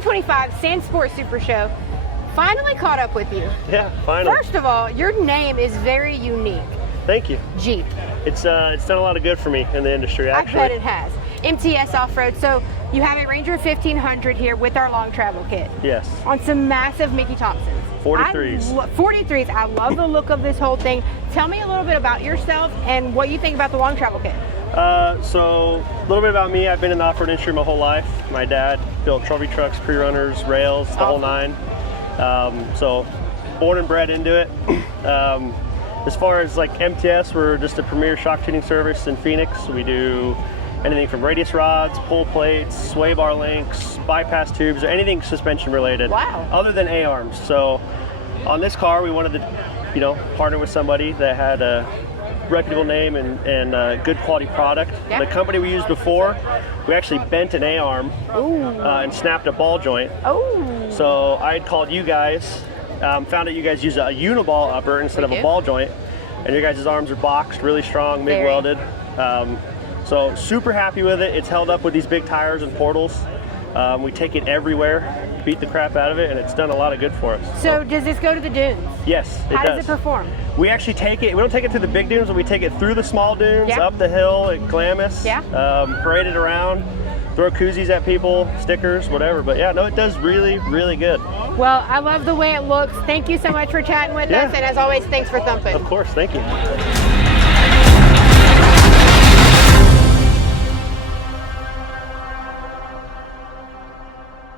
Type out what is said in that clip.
2025 Sand Sport Super Show. Finally caught up with you. Yeah, finally. First of all, your name is very unique. Thank you. Jeep. It's done a lot of good for me in the industry, actually. I bet it has. MTS Offroad. So you have a Ranger 1500 here with our long travel kit. Yes. On some massive Mickey Thompsons. 43s. 43s. I love the look of this whole thing. Tell me a little bit about yourself and what you think about the long travel kit. So a little bit about me. I've been in the off-road industry my whole life. My dad built trophy trucks, pre-runners, rails, the whole nine. So born and bred into it. As far as like MTS, we're just a premier shock tuning service in Phoenix. We do anything from radius rods, pull plates, sway bar links, bypass tubes, or anything suspension related. Wow. Other than A-arms. So on this car, we wanted to, partner with somebody that had a reputable name and good quality product. Yeah. The company we used before, we actually bent an A-arm and snapped a ball joint. Oh. So I had called you guys, found out you guys use a uniball upper instead of a ball joint, and your guys' arms are boxed, really strong, MIG welded. So super happy with it. It's held up with these big tires and portals. We take it everywhere, beat the crap out of it, and it's done a lot of good for us. So does this go to the dunes? Yes, it does. How does it perform? We actually take it, we don't take it to the big dunes, but we take it through the small dunes, up the hill at Glamis, parade it around, throw koozies at people, stickers, whatever. But yeah, no, it does really, really good. Well, I love the way it looks. Thank you so much for chatting with us, and as always, thanks for thumping. Of course, thank you.